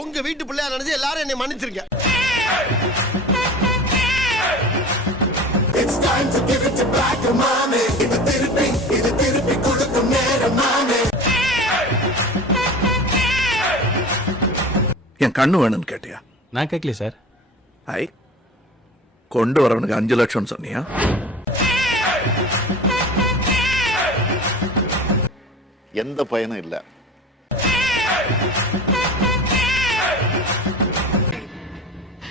உங்க வீட்டு பிள்ளையா நினைச்சு எல்லாரும் என்னை மன்னிச்சிருங்க. It's time to give it back to mommy. இது திருப்பி கொடுக்கும் நேரம் மாமே. என் கண்ணு வேணும்னு கேட்டியா? நான் கேட்கல சார். ஐ கொண்டு வரவனுக்கு 5 லட்சம் சொன்னியா? எந்த பயனும் இல்லை.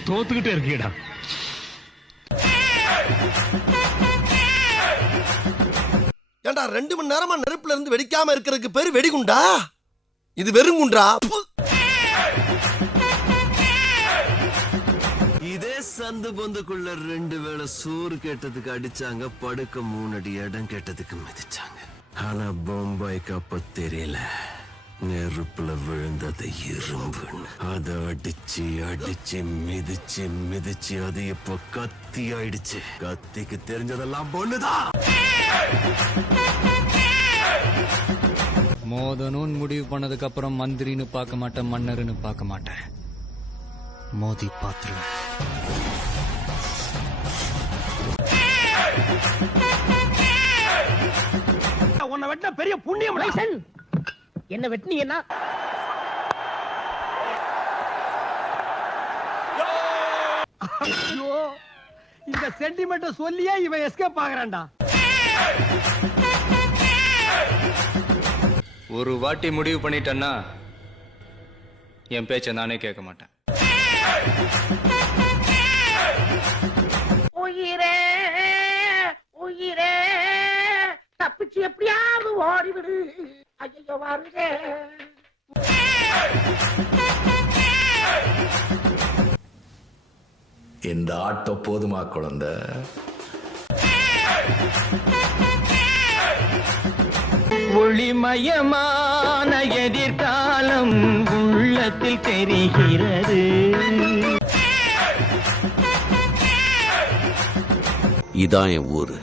தோத்துக்கிட்டே இருக்கீடா. ஏண்டா 2 மணி நேரமா நெருப்புல இருந்து வெடிக்காம இருக்கிறதுக்கு பேரு வெடிகுண்டா? இது வெறுங்குண்டா. இதே சந்து பொந்துக்குள்ள 2 வேளை சோறு கேட்டதுக்கு அடிச்சாங்க, படுக்க 3 அடி இடம் கேட்டதுக்கு மிதிச்சாங்க. ஆனா பொம்பாய்க்கு அப்ப தெரியல, நெருப்புல விழுந்தது இரும்புன்னு. அதை அடிச்சு அடிச்சு மிதிச்சு மிதிச்சு அது இப்ப கத்தி ஆயிடுச்சு. கத்திக்கு தெரிஞ்சதெல்லாம் பொண்ணுதான். மோதனும் முடிவு பண்ணதுக்கு அப்புறம் மந்திரின்னு பார்க்க மாட்டேன், மன்னர்னு பார்க்க மாட்டேன், மோதி பாத்துருவேன். உன்னை வெட்டின பெரிய புண்ணியம். என்ன வெட்டினீங்கன்னா ஐயோ, இந்த சென்டிமெண்ட சொல்லியே இவன் எஸ்கேப் ஆகுறான்டா. ஒரு வாட்டி முடிவு பண்ணிட்டேன்னா என் பேச்ச நானே கேட்க மாட்டேன். உயிரே உயிரே தப்பிச்சு எப்படியாவது ஓடிவிடு. ஐயோ வருதே. இந்த ஆட்டம் போதுமா குழந்தை? ஒளிமயமான எதிர்காலம் உள்ளத்தில் தெரிகிறது. இதான் என் ஊரு.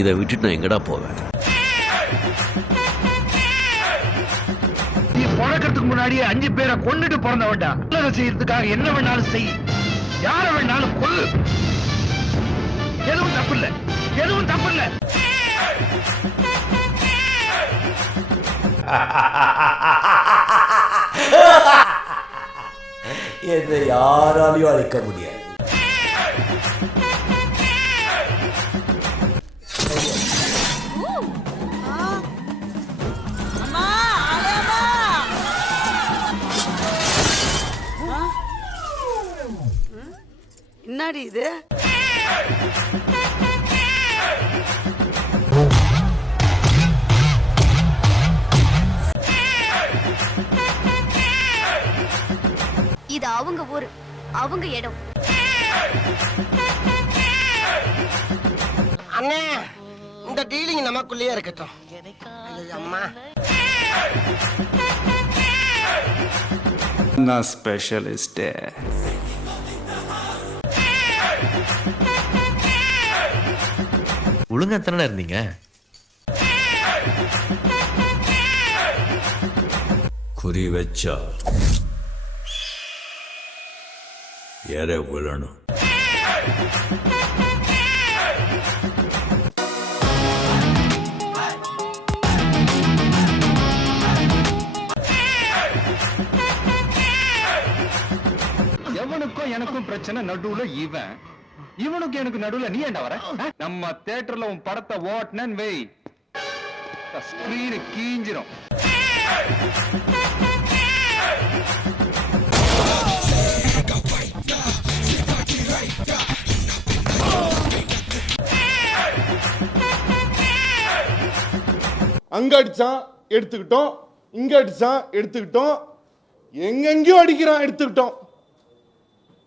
இதை விட்டுட்டு நான் எங்கடா போவேன்? நீ பிறக்கிறதுக்கு முன்னாடியே 5 பேரை கொன்னுட்டு பிறந்தவன்டா. செய்யறதுக்காக என்ன வேணாலும் செய், யார வேணாலும் கொல்லு. எதுவும் தப்பு இல்ல, எதுவும் தப்பு இல்ல. என்னை யாராலையும் அழைக்க முடியாது. என்னடி இது? இது அவங்க ஊரு, அவங்க இடம். அண்ணே, இந்த டீலிங் நமக்குள்ளேயே இருக்கட்டும். அம்மா நான் ஸ்பெஷலிஸ்ட். ஒழுங்கா தானே இருந்தீங்க? குறி வச்சா எற விழணும். எவனுக்கும் எனக்கும் பிரச்சனை நடுவுல இவன், இவனுக்கு எனக்கு நடுவுல நீ ஏண்டா வர? நம்ம தியேட்டர்ல உன் படத்தை ஓட்டுனேன்னு வை, ஸ்கிரீன் கீஞ்சிரும். அங்க அடிச்சான் எடுத்துக்கிட்டோம், இங்க அடிச்சான் எடுத்துக்கிட்டோம், எங்கெங்கயோ அடிக்கிறான் எடுத்துக்கிட்டோம்.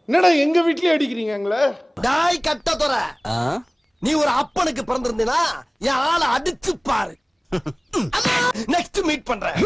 என்னடா எங்க வீட்லயே அடிக்கிறீங்களே? டாய் கட்ட தோற, நீ ஒரு அப்பனுக்கு பிறந்திருந்தீனா என் ஆளை அடிச்சு பாரு. நெக்ஸ்ட் மீட் பண்றேன்.